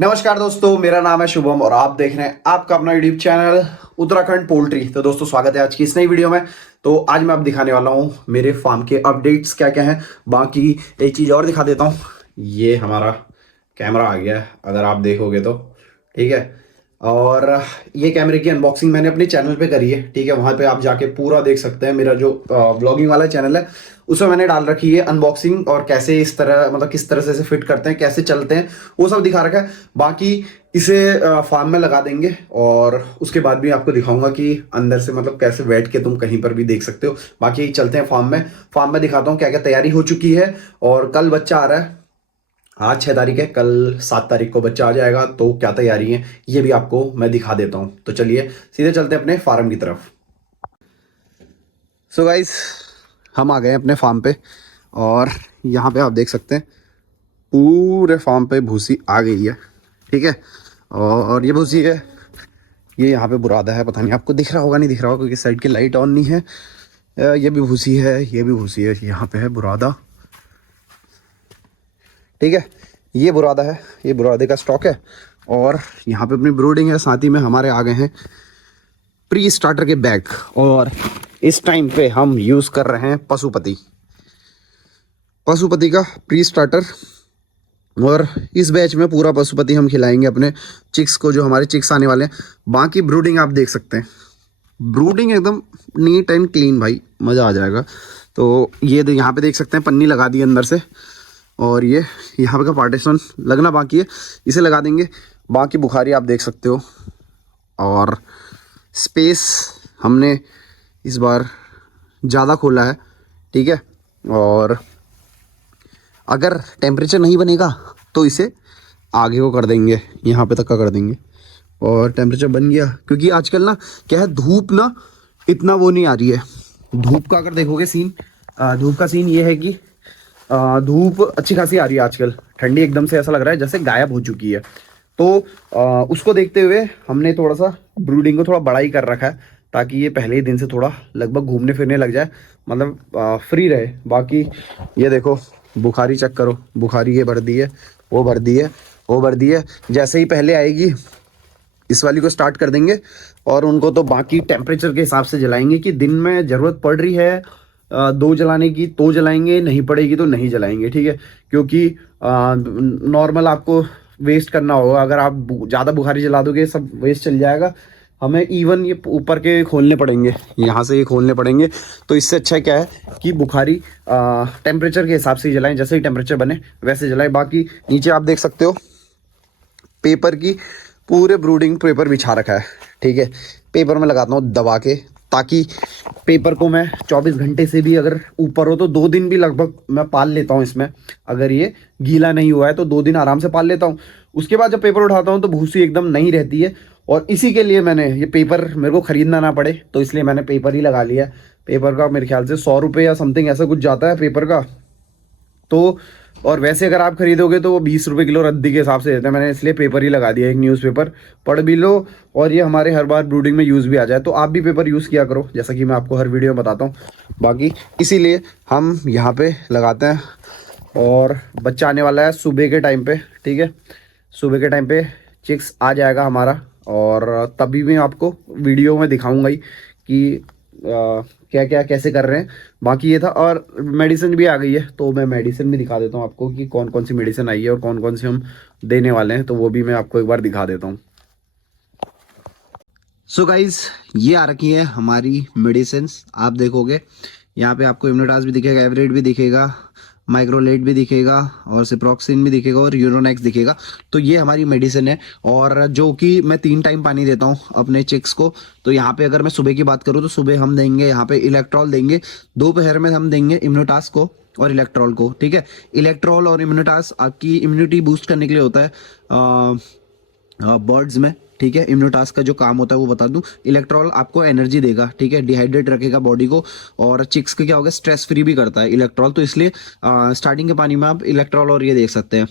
नमस्कार दोस्तों, मेरा नाम है शुभम और आप देख रहे हैं आपका अपना यूट्यूब चैनल उत्तराखंड पोल्ट्री। तो दोस्तों स्वागत है आज की इस नई वीडियो में। तो आज मैं आप दिखाने वाला हूँ मेरे फार्म के अपडेट्स क्या क्या हैं। बाकी एक चीज़ और दिखा देता हूँ, ये हमारा कैमरा आ गया है अगर आप देखोगे तो, ठीक है। और ये कैमरे की अनबॉक्सिंग मैंने अपने चैनल पे करी है, ठीक है। वहाँ पे आप जाके पूरा देख सकते हैं। मेरा जो ब्लॉगिंग वाला चैनल है उसमें मैंने डाल रखी है अनबॉक्सिंग, और कैसे इस तरह मतलब किस तरह से इसे फिट करते हैं, कैसे चलते हैं, वो सब दिखा रखा है। बाकी इसे फार्म में लगा देंगे और उसके बाद भी आपको दिखाऊंगा कि अंदर से मतलब कैसे बैठ के तुम कहीं पर भी देख सकते हो। बाकी चलते हैं फार्म में। फार्म में दिखाता हूँ क्या क्या तैयारी हो चुकी है। और कल बच्चा आ रहा है, आज 6 तारीख है, कल 7 तारीख को बच्चा आ जाएगा। तो क्या तैयारी है ये भी आपको मैं दिखा देता हूँ। तो चलिए सीधे चलते हैं अपने फार्म की तरफ। सो गाइस, हम आ गए हैं अपने फार्म पे और यहाँ पे आप देख सकते हैं पूरे फार्म पे भूसी आ गई है, ठीक है। और ये भूसी है, ये यहाँ पे बुरादा है, पता नहीं आपको दिख रहा होगा नहीं दिख रहा होगा क्योंकि साइड की लाइट ऑन नहीं है। ये भी भूसी है, ये भी भूसी है, यहाँ पे है बुरादा, ठीक है। ये बुरादा है, ये बुरादे का स्टॉक है। और यहाँ पे अपनी ब्रूडिंग है, साथ ही में हमारे आ गए हैं प्री स्टार्टर के बैग। और इस टाइम पे हम यूज़ कर रहे हैं पशुपति का प्री स्टार्टर। और इस बैच में पूरा पशुपति हम खिलाएंगे अपने चिक्स को, जो हमारे चिक्स आने वाले हैं। बाकी ब्रूडिंग आप देख सकते हैं, ब्रूडिंग एकदम नीट एंड क्लीन, भाई मज़ा आ जाएगा। तो ये यहाँ पे देख सकते हैं पन्नी लगा दी अंदर से, और ये यहाँ पे का पार्टीशन लगना बाकी है, इसे लगा देंगे। बाकी बुखारी आप देख सकते हो। और स्पेस हमने इस बार ज़्यादा खोला है, ठीक है। और अगर टेम्परेचर नहीं बनेगा तो इसे आगे को कर देंगे, यहाँ पे तक का कर देंगे। और टेम्परेचर बन गया, क्योंकि आजकल ना क्या है, धूप ना इतना वो नहीं आ रही है। धूप का अगर देखोगे सीन, धूप का सीन ये है कि धूप अच्छी खासी आ रही है आजकल। ठंडी एकदम से ऐसा लग रहा है जैसे गायब हो चुकी है। तो उसको देखते हुए हमने थोड़ा सा ब्रूडिंग को थोड़ा बड़ा ही कर रखा है, ताकि ये पहले ही दिन से थोड़ा लगभग घूमने फिरने लग जाए, मतलब फ्री रहे। बाकी ये देखो बुखारी चेक करो, बुखारी ये भर दी है, वो भर दी है, वो भर दी है। जैसे ही पहले आएगी इस वाली को स्टार्ट कर देंगे। और उनको तो बाकी टेम्परेचर के हिसाब से जलाएंगे कि दिन में ज़रूरत पड़ रही है दो जलाने की तो जलाएंगे, नहीं पड़ेगी तो नहीं जलाएंगे, ठीक है। क्योंकि नॉर्मल आपको वेस्ट करना होगा, अगर आप ज़्यादा बुखारी जला दोगे सब वेस्ट चल जाएगा। हमें इवन ये ऊपर के खोलने पड़ेंगे, यहाँ से ये खोलने पड़ेंगे। तो इससे अच्छा क्या है कि बुखारी टेम्परेचर के हिसाब से ही जलाएं, जैसे ही टेम्परेचर बने वैसे जलाएं। बाकी नीचे आप देख सकते हो पेपर की पूरे ब्रूडिंग पेपर बिछा रखा है, ठीक है। पेपर में लगाता हूँ दबा के, ताकि पेपर को मैं 24 घंटे से भी अगर ऊपर हो तो 2 दिन भी लगभग मैं पाल लेता हूँ इसमें। अगर ये गीला नहीं हुआ है तो 2 दिन आराम से पाल लेता हूँ। उसके बाद जब पेपर उठाता हूँ तो भूसी एकदम नहीं रहती है। और इसी के लिए मैंने ये पेपर, मेरे को ख़रीदना ना पड़े तो इसलिए मैंने पेपर ही लगा लिया। पेपर का मेरे ख्याल से 100 रुपये या समथिंग ऐसा कुछ जाता है पेपर का। तो और वैसे अगर आप खरीदोगे तो वो 20 रुपये किलो रद्दी के हिसाब से देते हैं। मैंने इसलिए पेपर ही लगा दिया, एक न्यूज़पेपर पढ़ भी लो और ये हमारे हर बार ब्रूडिंग में यूज़ भी आ जाए। तो आप भी पेपर यूज़ किया करो, जैसा कि मैं आपको हर वीडियो में बताता हूँ। बाकी इसीलिए हम यहाँ पे लगाते हैं। और बच्चा आने वाला है सुबह के टाइम पे, ठीक है। सुबह के टाइम पे चिक्स आ जाएगा हमारा, और तभी मैं आपको वीडियो में दिखाऊंगा ही कि क्या क्या कैसे कर रहे हैं। बाकी ये था, और मेडिसिन भी आ गई है तो मैं मेडिसिन भी दिखा देता हूँ आपको कि कौन कौन सी मेडिसिन आई है और कौन कौन सी हम देने वाले हैं। तो वो भी मैं आपको एक बार दिखा देता हूँ। सो गाइज, ये आ रखी है हमारी मेडिसिन। आप देखोगे यहाँ पे आपको इम्यूनिटास भी दिखेगा, एवरेट भी दिखेगा, माइक्रोलेट भी दिखेगा, और सिप्रोक्सिन भी दिखेगा, और यूरोनेक्स दिखेगा। तो ये हमारी मेडिसिन है, और जो कि मैं 3 टाइम पानी देता हूँ अपने चिक्स को। तो यहाँ पे अगर मैं सुबह की बात करूँ तो सुबह हम देंगे यहाँ पे इलेक्ट्रॉल देंगे, दोपहर में हम देंगे इम्यूनिटास को और इलेक्ट्रॉल को, ठीक है। इलेक्ट्रॉल और इम्यूनिटास आपकी इम्यूनिटी बूस्ट करने के लिए होता है बर्ड्स में, ठीक है। इम्यूनिटास का जो काम होता है वो बता दूं। इलेक्ट्रॉल आपको एनर्जी देगा, ठीक है, डिहाइड्रेट रखेगा बॉडी को। और चिक्स के क्या होगा, स्ट्रेस फ्री भी करता है इलेक्ट्रॉल। तो इसलिए स्टार्टिंग के पानी में आप इलेक्ट्रॉल और ये देख सकते हैं।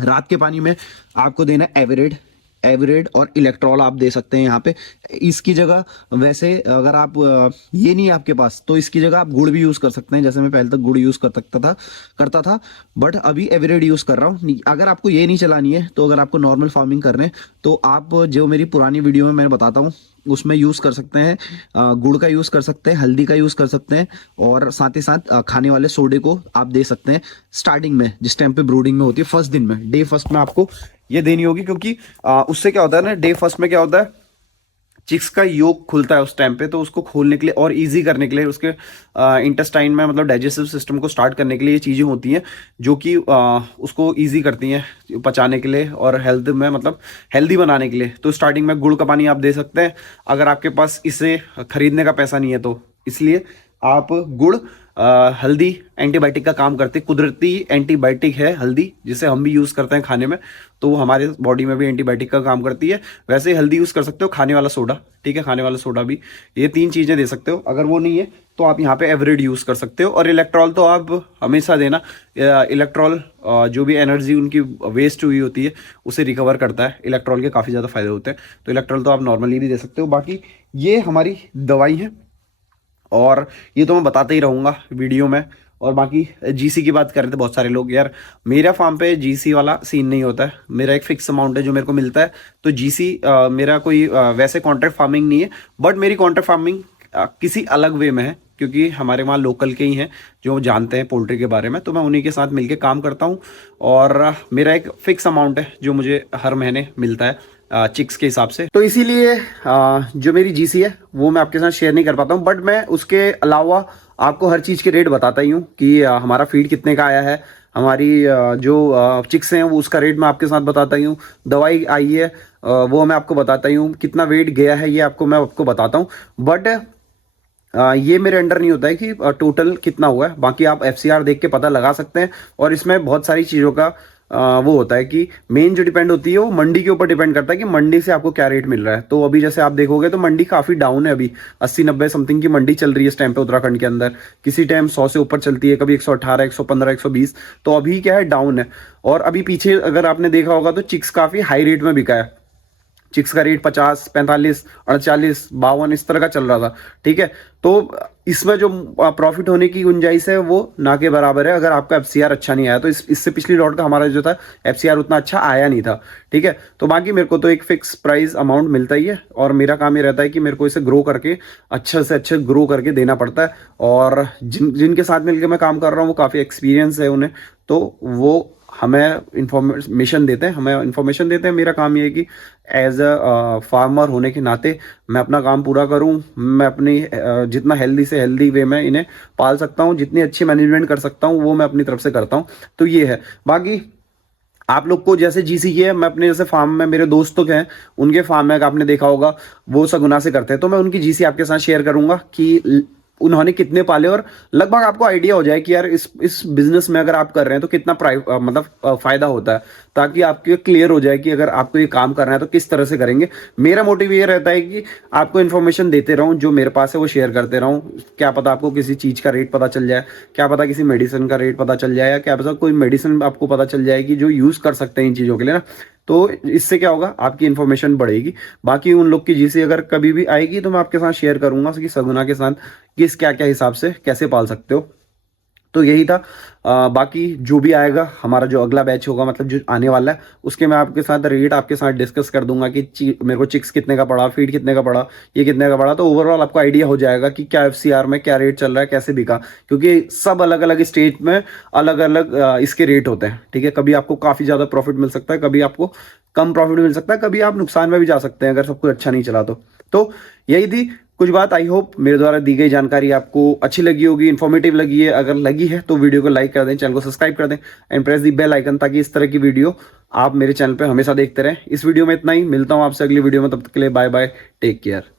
रात के पानी में आपको देना है एवरेड, एवरेड और इलेक्ट्रॉल आप दे सकते हैं यहाँ पे। इसकी जगह वैसे अगर आप ये नहीं है आपके पास तो इसकी जगह आप गुड़ भी यूज़ कर सकते हैं, जैसे मैं पहले तक गुड़ यूज़ करता था बट अभी एवरेड यूज़ कर रहा हूँ। अगर आपको ये नहीं चलानी है तो अगर आपको नॉर्मल फार्मिंग करने हैं तो आप जो मेरी पुरानी वीडियो में मैं बताता हूँ उसमें यूज़ कर सकते हैं, गुड़ का यूज़ कर सकते हैं, हल्दी का यूज़ कर सकते हैं और साथ ही साथ खाने वाले सोडे को आप दे सकते हैं स्टार्टिंग में, जिस टाइम पे ब्रूडिंग में होती है फर्स्ट दिन में, डे फर्स्ट में आपको ये देनी होगी। क्योंकि उससे क्या होता है ना, डे फर्स्ट में क्या होता है, चिक्स का योग खुलता है उस टाइम पे, तो उसको खोलने के लिए और इजी करने के लिए उसके इंटेस्टाइन में मतलब डाइजेस्टिव सिस्टम को स्टार्ट करने के लिए ये चीज़ें होती हैं जो कि उसको इजी करती हैं पचाने के लिए और हेल्थ में मतलब हेल्दी बनाने के लिए। तो स्टार्टिंग में गुड़ का पानी आप दे सकते हैं अगर आपके पास इसे खरीदने का पैसा नहीं है तो। इसलिए आप गुड़, हल्दी एंटीबायोटिक का काम करती है, कुदरती एंटीबायोटिक है हल्दी, जिसे हम भी यूज़ करते हैं खाने में, तो वो हमारे बॉडी में भी एंटीबायोटिक का काम करती है। वैसे हल्दी यूज़ कर सकते हो, खाने वाला सोडा, ठीक है, खाने वाला सोडा भी, ये 3 चीज़ें दे सकते हो। अगर वो नहीं है तो आप यहाँ पे एवरेड यूज़ कर सकते हो। और इलेक्ट्रॉल तो आप हमेशा देना। इलेक्ट्रॉल जो भी एनर्जी उनकी वेस्ट हुई होती है उसे रिकवर करता है। इलेक्ट्रॉल के काफ़ी ज़्यादा फायदे होते हैं, तो इलेक्ट्रॉल तो आप नॉर्मली भी दे सकते हो। बाकी ये हमारी दवाई है और ये तो मैं बताता ही रहूँगा वीडियो में। और बाकी जीसी की बात कर रहे थे बहुत सारे लोग, यार मेरा फार्म पे जीसी वाला सीन नहीं होता है, मेरा एक फिक्स अमाउंट है जो मेरे को मिलता है। तो जीसी मेरा कोई वैसे कॉन्ट्रैक्ट फार्मिंग नहीं है, बट मेरी कॉन्ट्रैक्ट फार्मिंग किसी अलग वे में है, क्योंकि हमारे वहाँ लोकल के ही हैं जो जानते हैं पोल्ट्री के बारे में, तो मैं उन्हीं के साथ मिलके काम करता हूँ। और मेरा एक फिक्स अमाउंट है जो मुझे हर महीने मिलता है चिक्स के हिसाब से। तो इसीलिए जो मेरी जीसी है वो मैं आपके साथ शेयर नहीं कर पाता हूँ, बट मैं उसके अलावा आपको हर चीज़ के रेट बताता ही हूँ कि हमारा फीड कितने का आया है, हमारी जो चिक्स हैं वो उसका रेट मैं आपके साथ बताता ही हूँ, दवाई आई है वो मैं आपको बताता ही हूँ, कितना वेट गया है ये मैं आपको बताता हूँ। बट ये मेरे अंडर नहीं होता है कि टोटल कितना हुआ है। बाकी आप एफसीआर देख के पता लगा सकते हैं। और इसमें बहुत सारी चीज़ों का वो होता है कि मेन जो डिपेंड होती है वो मंडी के ऊपर डिपेंड करता है कि मंडी से आपको क्या रेट मिल रहा है। तो अभी जैसे आप देखोगे तो मंडी काफ़ी डाउन है, अभी 80-90 समथिंग की मंडी चल रही है इस टाइम पे उत्तराखंड के अंदर। किसी टाइम 100 से ऊपर चलती है, कभी 118, 115, 120। तो अभी क्या है, डाउन है। और अभी पीछे अगर आपने देखा होगा तो चिक्स काफ़ी हाई रेट में बिका है। चिक्स का रेट 50, 45, 48, 52 इस तरह का चल रहा था, ठीक है। तो इसमें जो प्रॉफिट होने की गुंजाइश है वो ना के बराबर है अगर आपका एफसीआर अच्छा नहीं आया तो। इससे पिछली लॉट का हमारा जो था एफसीआर उतना अच्छा आया नहीं था, ठीक है। तो बाकी मेरे को तो एक फिक्स प्राइस अमाउंट मिलता ही है और मेरा काम ये रहता है कि मेरे को इसे ग्रो करके अच्छे से अच्छे ग्रो करके देना पड़ता है। और जिनके साथ मिलकर मैं काम कर रहा हूँ वो काफ़ी एक्सपीरियंस है उन्हें, तो वो हमें इंफॉर्मेशन देते हैं। मेरा काम ये है कि एज अ फार्मर होने के नाते मैं अपना काम पूरा करूं, मैं अपनी जितना हेल्दी से हेल्दी वे में इन्हें पाल सकता हूं, जितनी अच्छी मैनेजमेंट कर सकता हूं वो मैं अपनी तरफ से करता हूं। तो ये है। बाकी आप लोग को जैसे जीसी की है, मैं अपने जैसे फार्म में मेरे दोस्तों के हैं उनके फार्म में आपने देखा होगा वो सगुना से करते हैं, तो मैं उनकी जीसी आपके साथ शेयर करूंगा कि उन्होंने कितने पाले और लगभग आपको आइडिया हो जाए कि यार इस बिजनेस में अगर आप कर रहे हैं तो कितना मतलब फायदा होता है, ताकि आपके क्लियर हो जाए कि अगर आपको ये काम करना है तो किस तरह से करेंगे। मेरा मोटिव ये रहता है कि आपको इन्फॉर्मेशन देते रहूं, जो मेरे पास है वो शेयर करते रहूं। क्या पता आपको किसी चीज़ का रेट पता चल जाए, क्या पता किसी मेडिसिन का रेट पता चल जाए, या क्या पता कोई मेडिसिन आपको पता चल जाएगी जो यूज़ कर सकते हैं इन चीज़ों के लिए ना। तो इससे क्या होगा, आपकी इन्फॉर्मेशन बढ़ेगी। बाकी उन लोग की जीसी अगर कभी भी आएगी तो मैं आपके साथ शेयर करूंगा कि सगुना के साथ किस क्या क्या हिसाब से कैसे पाल सकते हो। तो यही था। बाकी जो भी आएगा हमारा जो अगला बैच होगा मतलब जो आने वाला है उसके मैं आपके साथ रेट आपके साथ डिस्कस कर दूंगा कि मेरे को चिक्स कितने का पड़ा, फीड कितने का पड़ा, ये कितने का पड़ा। तो ओवरऑल आपको आइडिया हो जाएगा कि क्या एफसीआर में क्या रेट चल रहा है, कैसे बिका, क्योंकि सब अलग अलग स्टेट में अलग अलग इसके रेट होते हैं, ठीक है। कभी आपको काफ़ी ज़्यादा प्रॉफिट मिल सकता है, कभी आपको कम प्रॉफिट मिल सकता है, कभी आप नुकसान में भी जा सकते हैं अगर सब कुछ अच्छा नहीं चला तो यही थी कुछ बात। आई होप मेरे द्वारा दी गई जानकारी आपको अच्छी लगी होगी, इन्फॉर्मेटिव लगी है। अगर लगी है तो वीडियो को लाइक कर दें, चैनल को सब्सक्राइब कर दें and press the bell icon, ताकि इस तरह की वीडियो आप मेरे चैनल पे हमेशा देखते रहें। इस वीडियो में इतना ही, मिलता हूं आपसे अगली वीडियो में, तब तक के लिए बाय बाय, टेक केयर।